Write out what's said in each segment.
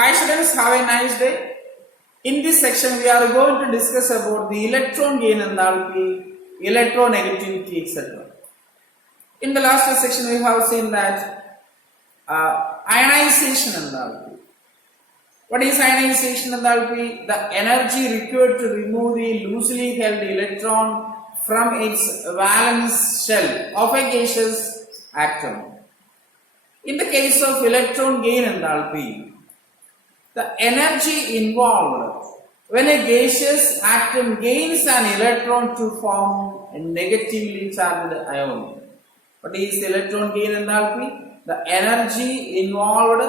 Hi students, have a nice day. In this section, we are going to discuss about the electron gain enthalpy, electronegativity, etc. In the last section, we have seen that ionization enthalpy. What is ionization enthalpy? The energy required to remove the loosely held electron from its valence shell of a gaseous atom. In the case of electron gain enthalpy, the energy involved when a gaseous atom gains an electron to form a negatively charged ion. What is electron gain enthalpy? The energy involved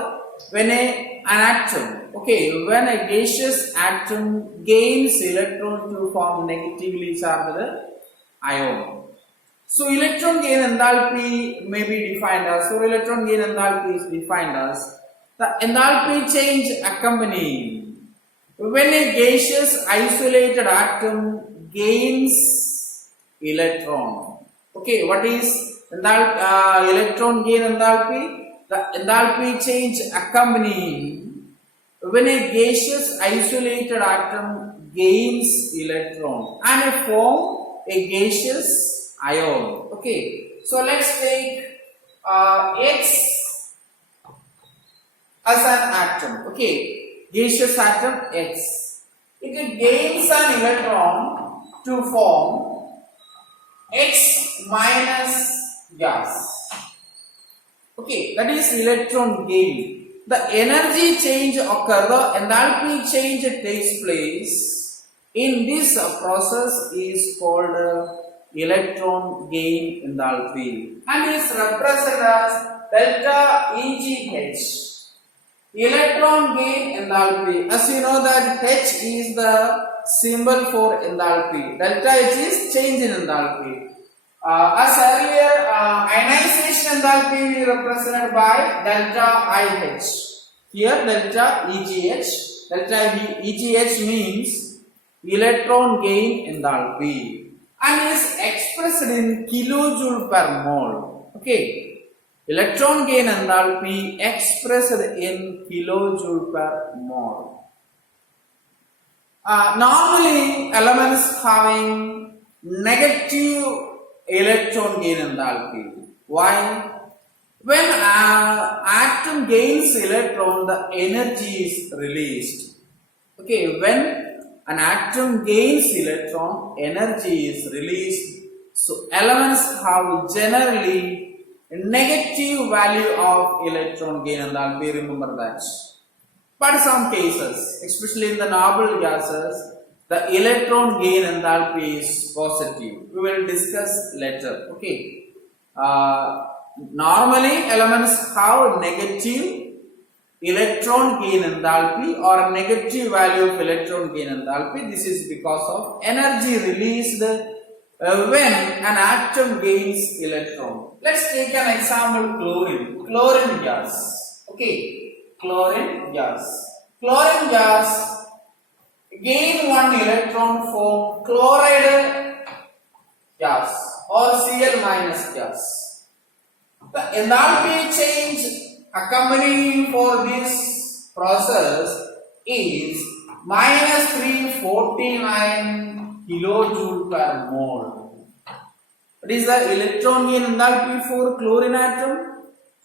when an atom, when a gaseous atom gains electron to form negatively charged ion. So electron gain enthalpy may be defined as, electron gain enthalpy is defined as the enthalpy change accompanying when a gaseous isolated atom gains electron. What is electron gain enthalpy? The enthalpy change accompanying when a gaseous isolated atom gains electron and form a gaseous ion. So let's take X as an atom, gaseous atom X. It gains an electron to form X minus gas. That is electron gain. The energy change occurs, the enthalpy change takes place in this process is called electron gain enthalpy and is represented as delta EGH. Electron gain enthalpy, as you know that H is the symbol for enthalpy, delta H is change in enthalpy. As earlier, ionization enthalpy is represented by delta IH. Here delta EGH. Delta EGH means electron gain enthalpy and is expressed in kilojoule per mole. Electron gain enthalpy expressed in kilojoule per mole. Normally, elements having negative electron gain enthalpy. Why? When an atom gains electron, the energy is released. When an atom gains electron, energy is released. So elements have generally a negative value of electron gain enthalpy, remember that. But some cases, especially in the noble gases, the electron gain enthalpy is positive. We will discuss later. Normally elements have negative electron gain enthalpy or a negative value of electron gain enthalpy. This is because of energy released when an atom gains electron. Let's take an example, chlorine. Chlorine gas. Chlorine gas. Chlorine gas gain one electron from chloride gas or Cl minus gas. The enthalpy change accompanying for this process is minus 349 kilojoule per mole. What is the electron gain enthalpy for chlorine atom?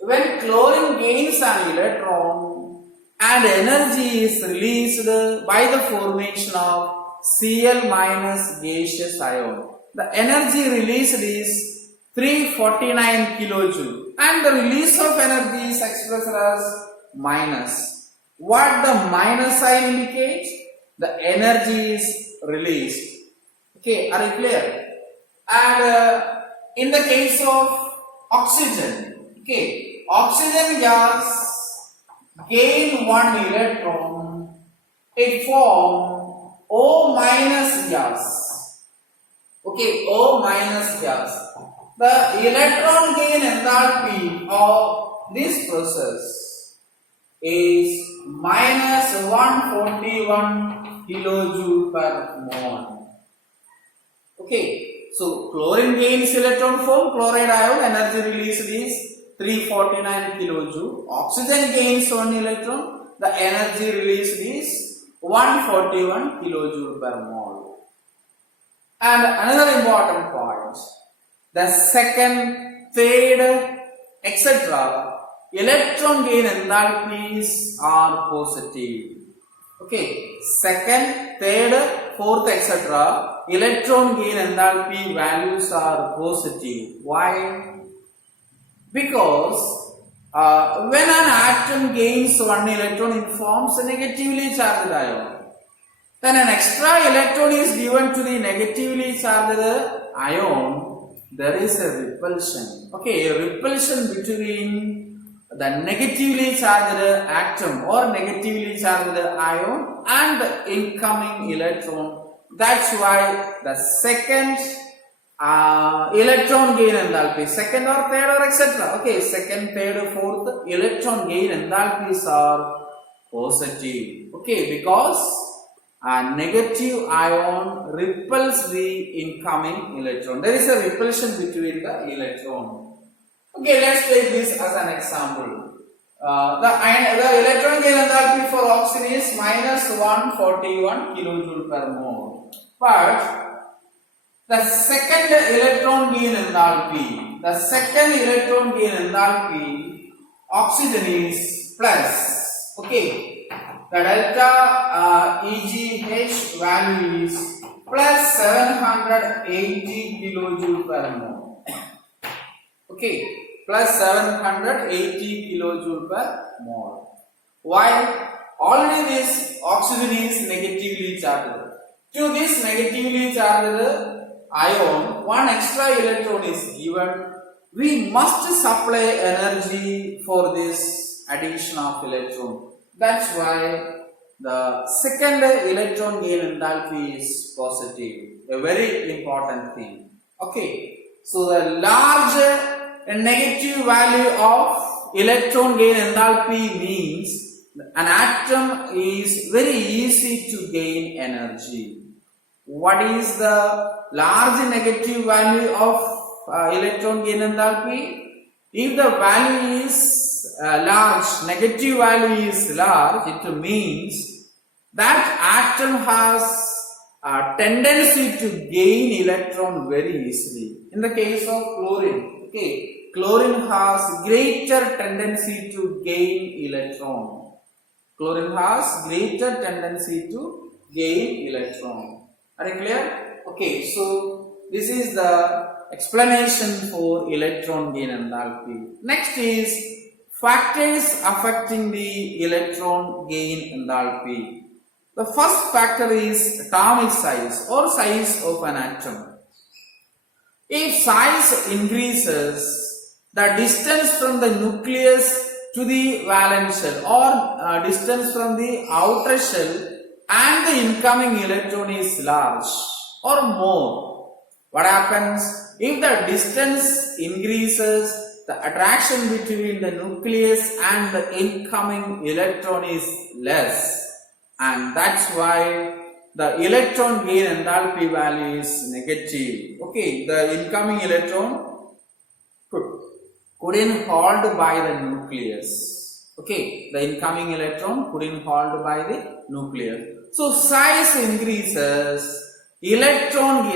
When chlorine gains an electron and energy is released by the formation of Cl minus gaseous ion, the energy released is 349 kilojoule and the release of energy is expressed as minus. What the minus sign indicates? The energy is released. Are you clear? And in the case of oxygen, oxygen gas gain one electron, it form O minus gas. O minus gas. The electron gain enthalpy of this process is minus 141 kilojoule per mole. So chlorine gains electron from chloride ion, energy released is 349 kilojoule. Oxygen gains one electron, the energy released is 141 kilojoule per mole. And another important point, the second, third, etc. electron gain enthalpies are positive. Okay, second, third, fourth, etc. electron gain enthalpy values are positive. Why? Because when an atom gains one electron, it forms a negatively charged ion. Then an extra electron is given to the negatively charged ion, there is a repulsion. Okay, a repulsion between the negatively charged atom or negatively charged ion and the incoming electron. That's why the second electron gain enthalpy, second or third or etc. Okay, second, third, fourth electron gain enthalpies are positive. Okay, because a negative ion repels the incoming electron. There is a repulsion between the electron. Okay, let's take this as an example. The electron gain enthalpy for oxygen is minus 141 kilojoule per mole. But the second electron gain enthalpy, oxygen is plus. Okay. The delta EGH value is plus 780 kilojoule per mole. Okay, plus 780 kilojoule per mole. Why? Already this oxygen is negatively charged. To this negatively charged ion, one extra electron is given. We must supply energy for this addition of electron. That's why the second electron gain enthalpy is positive. A very important thing. Okay. So the large negative value of electron gain enthalpy means an atom is very easy to gain energy. What is the large negative value of electron gain enthalpy? If the value is large, negative value is large, it means that atom has a tendency to gain electron very easily. In the case of chlorine, okay, chlorine has greater tendency to gain electron. Chlorine has greater tendency to gain electron. Are you clear? Okay, so this is the explanation for electron gain enthalpy. Next is factors affecting the electron gain enthalpy. The first factor is atomic size or size of an atom. If size increases, the distance from the nucleus to the valence shell or distance from the outer shell and the incoming electron is large or more. What happens? If the distance increases, the attraction between the nucleus and the incoming electron is less, and that's why the electron gain enthalpy value is negative. Okay, the incoming electron couldn't hold by the nucleus. Okay, the incoming electron couldn't hold by the nucleus. So size increases, the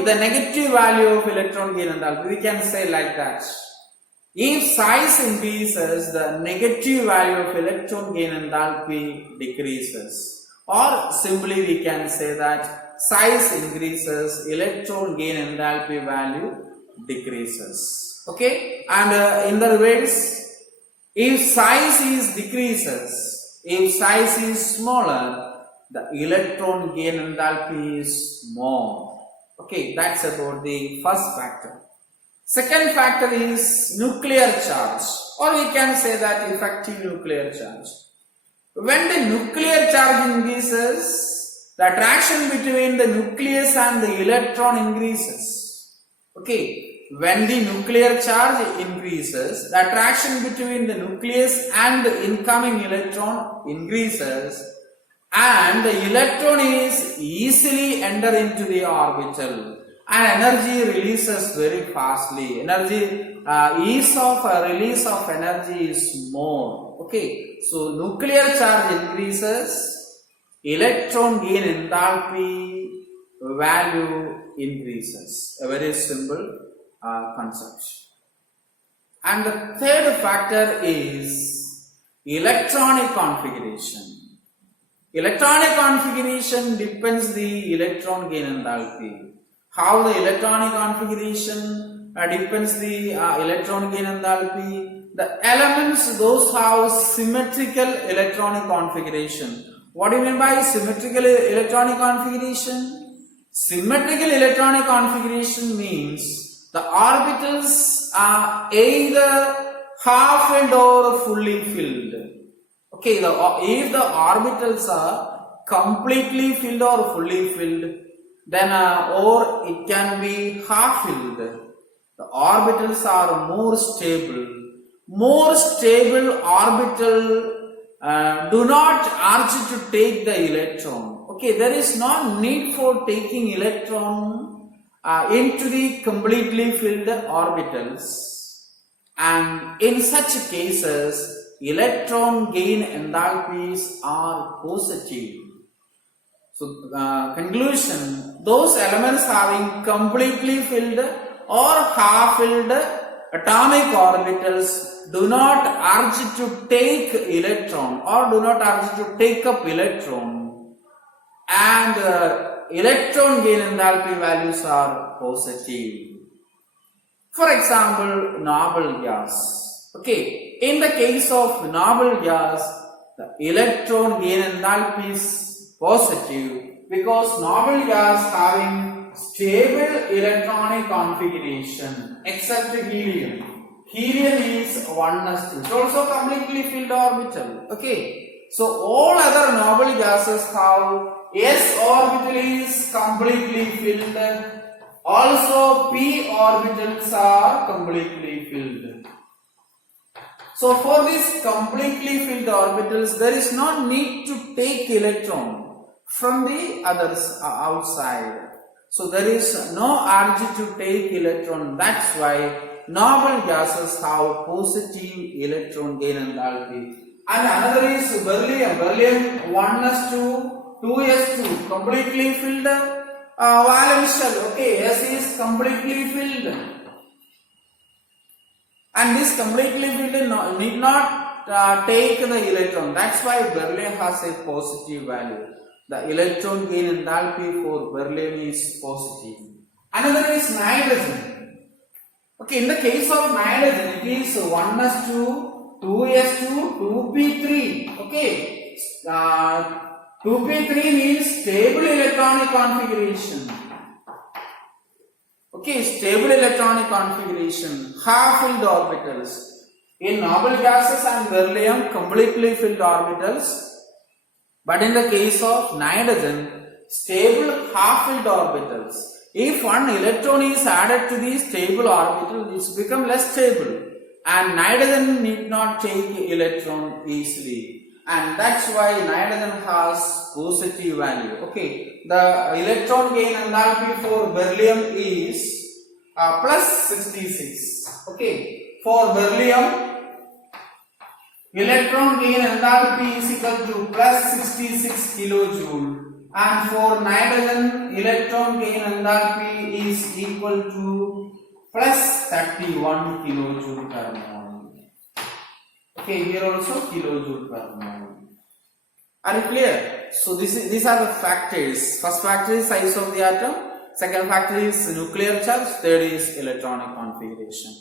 negative value of electron gain enthalpy, we can say like that. If size increases, the negative value of electron gain enthalpy decreases. Or simply we can say that size increases, electron gain enthalpy value decreases. Okay, and in other words, if size is decreases, if size is smaller, the electron gain enthalpy is more. Okay, that's about the first factor. Second factor is nuclear charge, or we can say that effective nuclear charge. When the nuclear charge increases, the attraction between the nucleus and the electron increases. Okay, when the nuclear charge increases, the attraction between the nucleus and the incoming electron increases, and the electron is easily enter into the orbital, and energy releases very fastly. Energy ease of release of energy is more. Okay, so nuclear charge increases, electron gain enthalpy value increases. A very simple concept. And the third factor is electronic configuration. Electronic configuration depends the electron gain enthalpy. How the electronic configuration depends the electron gain enthalpy. The elements, those have symmetrical electronic configuration. What do you mean by symmetrical electronic configuration? Symmetrical electronic configuration means the orbitals are either half filled or fully filled. Okay, if the orbitals are completely filled or fully filled, then or it can be half filled. The orbitals are more stable. More stable orbital do not urge to take the electron. Okay, there is no need for taking electron into the completely filled orbitals, and in such cases electron gain enthalpies are positive. So conclusion, those elements having completely filled or half filled atomic orbitals do not urge to take electron or do not urge to take up electron, and electron gain enthalpy values are positive. For example, noble gas. Okay, in the case of noble gas, the electron gain enthalpy is positive because noble gas having stable electronic configuration except helium. Helium is 1s2. It's also completely filled orbital. Okay. So all other noble gases have s orbital is completely filled. Also p orbitals are completely filled. So for these completely filled orbitals, there is no need to take electron from the others outside. So there is no urge to take electron. That's why noble gases have positive electron gain enthalpy. And another is beryllium. Beryllium 1s2, 2s2, completely filled valence shell. Okay, S is completely filled. And this completely filled need not take the electron. That's why beryllium has a positive value. The electron gain enthalpy for beryllium is positive. Another is nitrogen. Okay, in the case of nitrogen, it is 1s2, 2s2, 2p3. Okay, 2p3 means stable electronic configuration. Okay, stable electronic configuration, half filled orbitals. In noble gases and beryllium, completely filled orbitals. But in the case of nitrogen, stable half filled orbitals. If one electron is added to the stable orbital, it becomes less stable, and nitrogen need not take electron easily, and that's why nitrogen has positive value. Okay, the electron gain enthalpy for beryllium is plus 66. Okay, for beryllium, electron gain enthalpy is equal to plus 66 kilojoule. And for nitrogen, electron gain enthalpy is equal to plus 31 kilojoule per mole. Okay, here also kilojoule per mole. Are you clear? So these are the factors. First factor is size of the atom. Second factor is nuclear charge. Third is electronic configuration.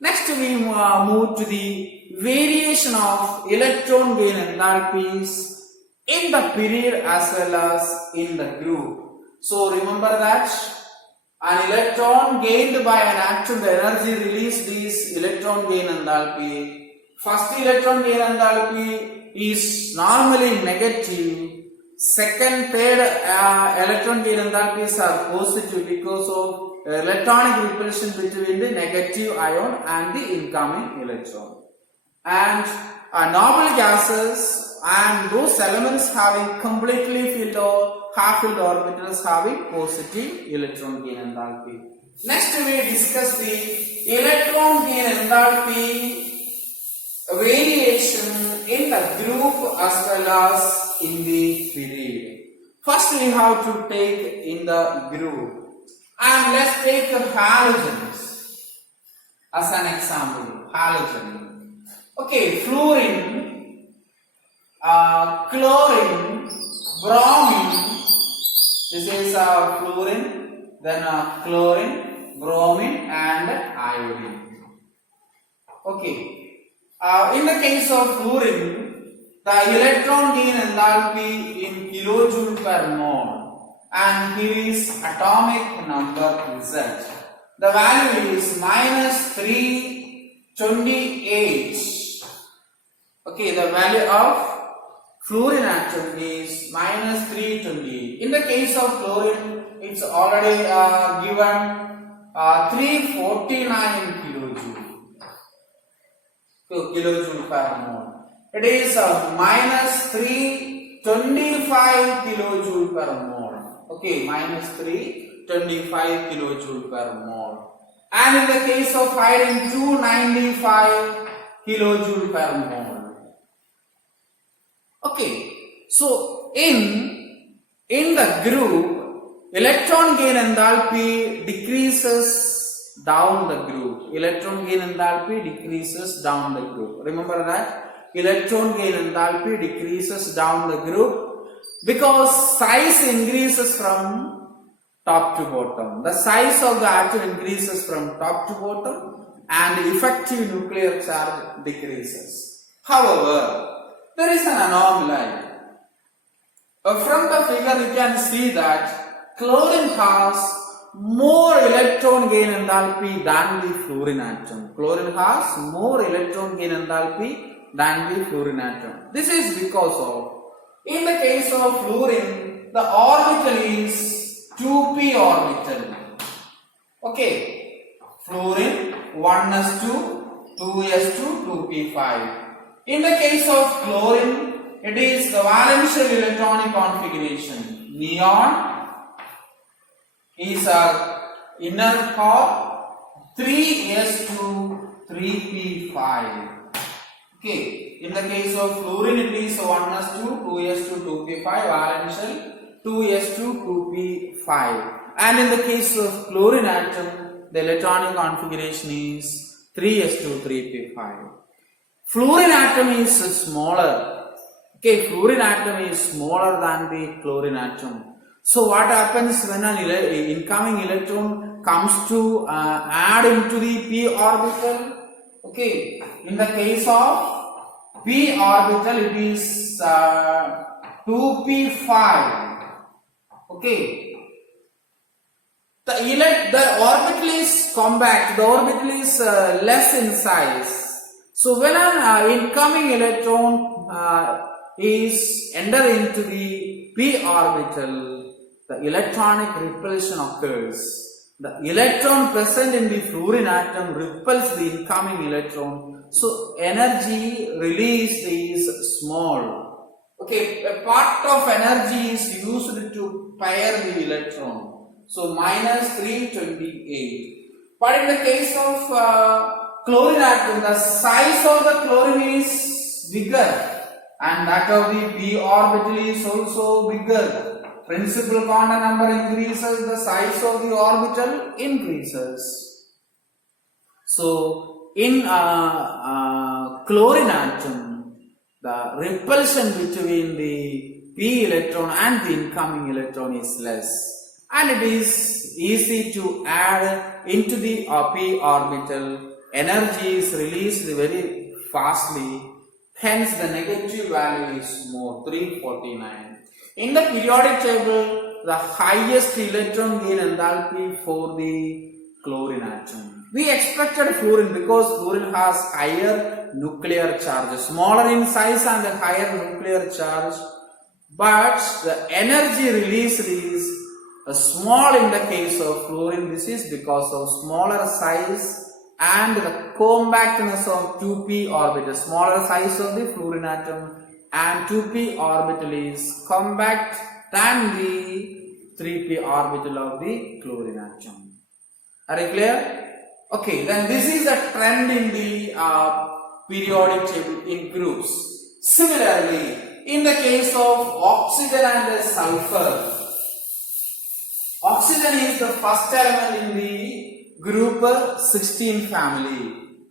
Next we move to the variation of electron gain enthalpies in the period as well as in the group. So remember that an electron gained by an atom, the energy released is electron gain enthalpy. First electron gain enthalpy is normally negative. Second, third electron gain enthalpies are positive because of electronic repulsion between the negative ion and the incoming electron. And noble gases and those elements having completely filled or half filled orbitals having positive electron gain enthalpy. Next we discuss the electron gain enthalpy variation in the group as well as in the period. First we have to take in the group, and let's take halogens as an example. Halogen. Okay, fluorine, chlorine, bromine. This is fluorine, then chlorine, bromine, and iodine. Okay. In the case of fluorine, the electron gain enthalpy in kilojoule per mole, and here is atomic number result. The value is minus 328. Okay, the value of fluorine atom is minus 328. In the case of chlorine, it's already given 349 kilojoule per mole. It is minus 325 kilojoule per mole. Okay, minus 325 kilojoule per mole. And in the case of iron, 295 kilojoule per mole. Okay, so in the group, electron gain enthalpy decreases down the group. Electron gain enthalpy decreases down the group. Remember that? Electron gain enthalpy decreases down the group because size increases from top to bottom. The size of the atom increases from top to bottom and effective nuclear charge decreases. However, there is an anomaly. From the figure you can see that chlorine has more electron gain enthalpy than the fluorine atom. Chlorine has more electron gain enthalpy than the fluorine atom. This is because of, in the case of fluorine, the orbital is 2p orbital. Okay, fluorine 1s2, 2s2, 2p5. In the case of chlorine, it is the valential electronic configuration. Neon is our inner core, 3s2, 3p5. Okay, in the case of fluorine it is 1s2, 2s2, 2p5, valential 2s2, 2p5. And in the case of chlorine atom, the electronic configuration is 3s2, 3p5. Fluorine atom is smaller. Okay, fluorine atom is smaller than the chlorine atom. So what happens when an incoming electron comes to add into the p orbital? Okay, in the case of p orbital it is 2p5. Okay, the orbital is compact, the orbital is less in size. So when an incoming electron is enter into the p orbital, the electronic repulsion occurs. The electron present in the fluorine atom repels the incoming electron. So energy released is small. Okay, a part of energy is used to pair the electron. So minus 328. But in the case of chlorine atom, the size of the chlorine is bigger, and that of the p orbital is also bigger. Principal quantum number increases, the size of the orbital increases. So in chlorine atom, the repulsion between the p electron and the incoming electron is less, and it is easy to add into the p orbital. Energy is released very fastly, hence the negative value is more, 349. In the periodic table, the highest electron gain enthalpy for the chlorine atom. We expected fluorine because fluorine has higher nuclear charge, smaller in size and a higher nuclear charge, but the energy released is small in the case of fluorine. This is because of smaller size and the compactness of 2p orbital. Smaller size of the fluorine atom and 2p orbital is compact than the 3p orbital of the chlorine atom. Are you clear? Okay, then this is a trend in the periodic table in groups. Similarly, in the case of oxygen and sulfur, oxygen is the first element in the group 16 family,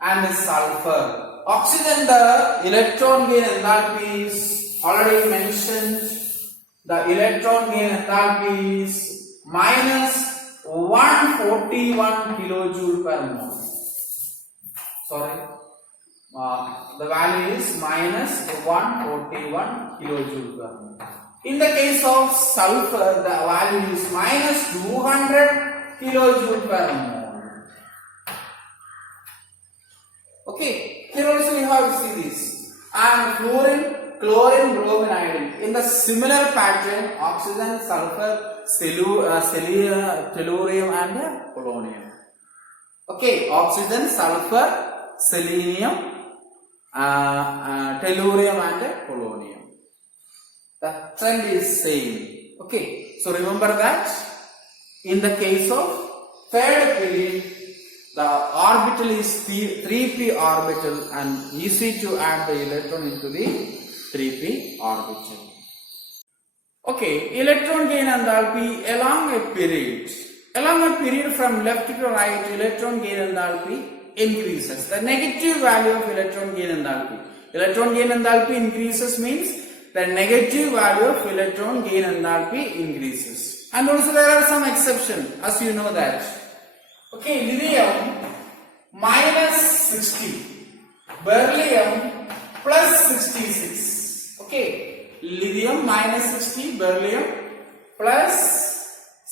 and sulfur. Oxygen, the electron gain enthalpy is already mentioned. The electron gain enthalpy is minus 141 kilojoule per mole. Sorry, the value is minus 141 kilojoule per mole. In the case of sulfur, the value is minus 200 kilojoule per mole. Okay, here also we have to see this. And fluorine, chlorine, bromine, iodine. In the similar pattern, oxygen, sulfur, tellurium and polonium. Okay, oxygen, sulfur, selenium, tellurium and polonium. The trend is same. Okay, so remember that in the case of third period, the orbital is 3p orbital and easy to add the electron into the 3p orbital. Okay, electron gain enthalpy along a period. Along a period from left to right, electron gain enthalpy increases. The negative value of electron gain enthalpy. Electron gain enthalpy increases means the negative value of electron gain enthalpy increases. And also there are some exceptions, as you know that. Okay, lithium minus 60, beryllium plus 66. Okay, lithium minus 60, beryllium plus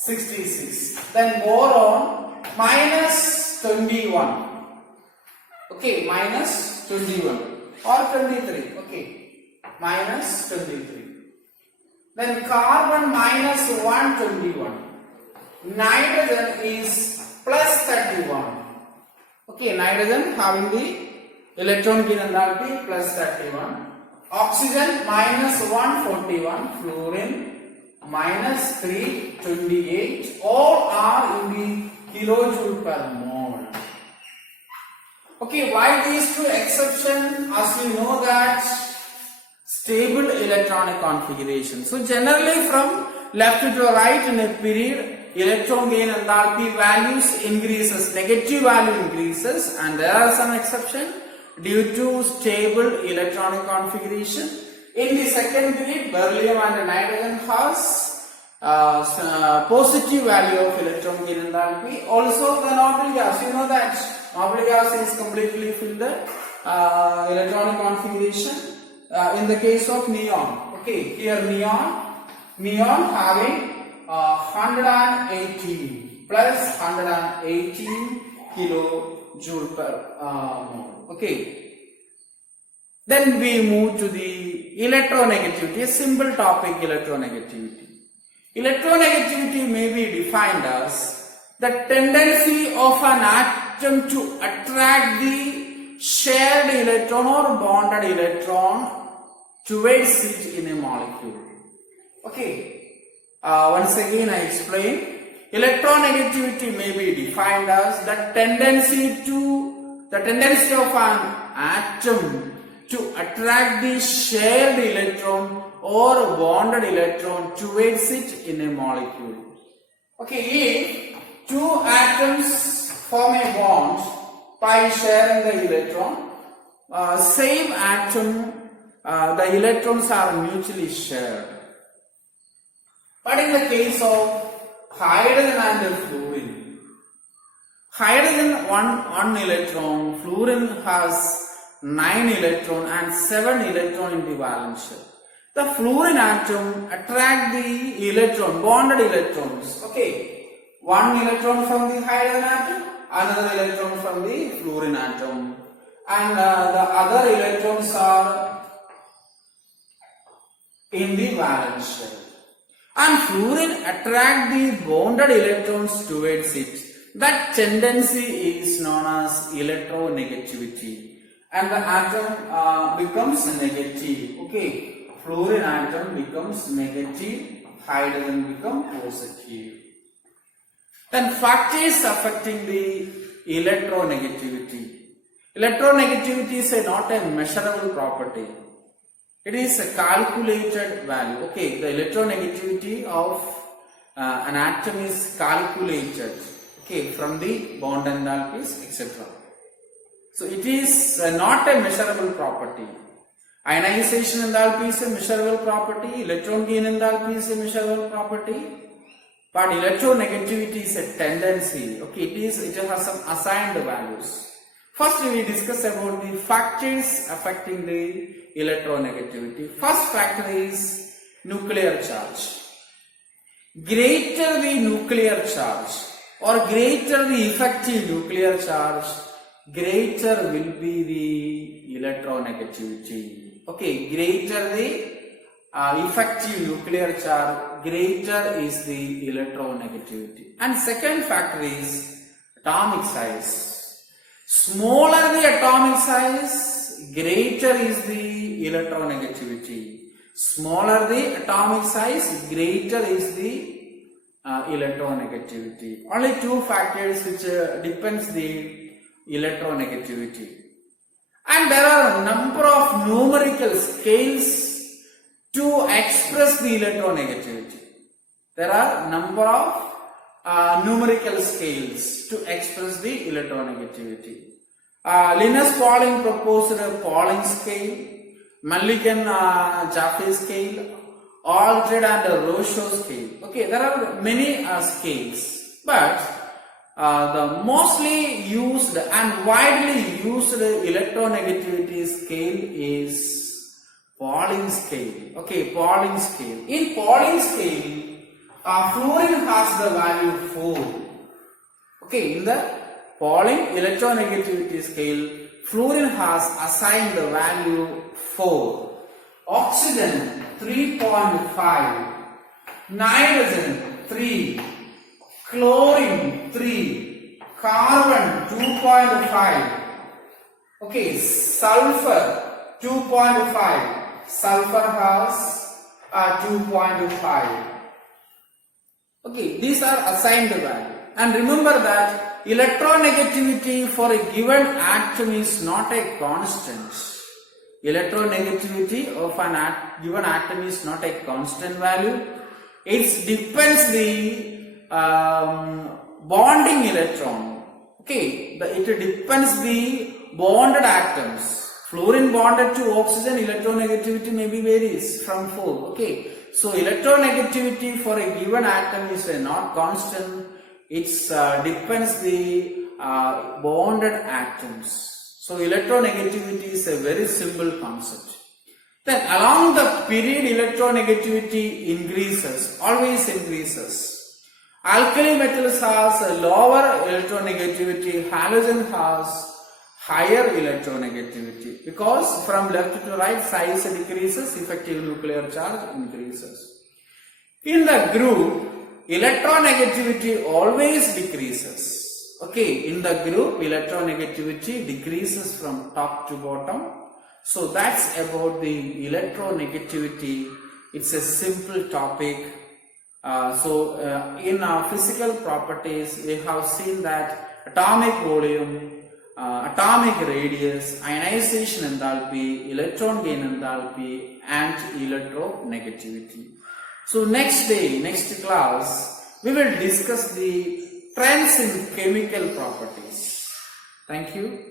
66. Then boron minus 21. Okay, minus 21 or 23. Okay, minus 23. Then carbon minus 121. Nitrogen is plus 31. Okay, nitrogen having the electron gain enthalpy plus 31. Oxygen minus 141. Fluorine minus 328. All are in the kilojoule per mole. Okay, why these two exceptions? As you know that stable electronic configuration. So generally from left to right in a period, electron gain enthalpy values increases, negative value increases, and there are some exceptions due to stable electronic configuration. In the second period, beryllium and nitrogen has positive value of electron gain enthalpy. Also the noble gas, you know that noble gas is completely filled electronic configuration. In the case of neon, okay, here neon having 118 plus 118 kilojoule per mole. Okay. Then we move to the electronegativity, a simple topic, electronegativity. Electronegativity may be defined as the tendency of an atom to attract the shared electron or bonded electron towards it in a molecule. Okay. Once again I explain. Electronegativity may be defined as the tendency of an atom to attract the shared electron or bonded electron towards it in a molecule. Okay, if two atoms form a bond by sharing the electron, same atom, the electrons are mutually shared. But in the case of hydrogen and fluorine, hydrogen one electron, fluorine has 9 electron and 7 electron in the valence shell. The fluorine atom attract the electron, bonded electrons. Okay, one electron from the hydrogen atom, another electron from the fluorine atom, and the other electrons are in the valence shell. And fluorine attract the bonded electrons towards it. That tendency is known as electronegativity. And the atom becomes negative. Okay, fluorine atom becomes negative, hydrogen becomes positive. Then factors affecting the electronegativity. Electronegativity is not a measurable property. It is a calculated value. Okay, the electronegativity of an atom is calculated, okay, from the bond enthalpies, etc. So it is not a measurable property. Ionization enthalpy is a measurable property. Electron gain enthalpy is a measurable property. But electronegativity is a tendency. Okay, it has some assigned values. First, we will discuss about the factors affecting the electronegativity. First factor is nuclear charge. Greater the nuclear charge or greater the effective nuclear charge, greater will be the electronegativity. Okay, greater the effective nuclear charge, greater is the electronegativity. And second factor is atomic size. Smaller the atomic size, greater is the electronegativity. Smaller the atomic size, greater is the electronegativity. Only two factors which depends the electronegativity. And there are a number of numerical scales to express the electronegativity. There are number of numerical scales to express the electronegativity. Linus Pauling proposed a Pauling scale, Mulligan Jaffe scale, Aldred and Roche scale. Okay, there are many scales, but the mostly used and widely used electronegativity scale is Pauling scale. Okay, Pauling scale. In Pauling scale, fluorine has the value 4. Okay, in the Pauling electronegativity scale, fluorine has assigned the value 4. Oxygen 3.5, nitrogen 3, chlorine 3, carbon 2.5. Okay, sulfur 2.5. Sulfur has 2.5. Okay, these are assigned value. And remember that electronegativity for a given atom is not a constant. Electronegativity of an given atom is not a constant value. It depends the bonding electron. Okay, it depends the bonded atoms. Fluorine bonded to oxygen, electronegativity maybe varies from 4. Okay, so electronegativity for a given atom is not constant. It depends the bonded atoms. So electronegativity is a very simple concept. Then along the period, electronegativity increases, always increases. Alkali metals has a lower electronegativity, halogen has higher electronegativity, because from left to right size decreases, effective nuclear charge increases. In the group, electronegativity always decreases. Okay, in the group, electronegativity decreases from top to bottom. So that's about the electronegativity. It's a simple topic. In our physical properties, we have seen that atomic volume, atomic radius, ionization enthalpy, electron gain enthalpy, and electronegativity. So next class, we will discuss the trends in chemical properties. Thank you.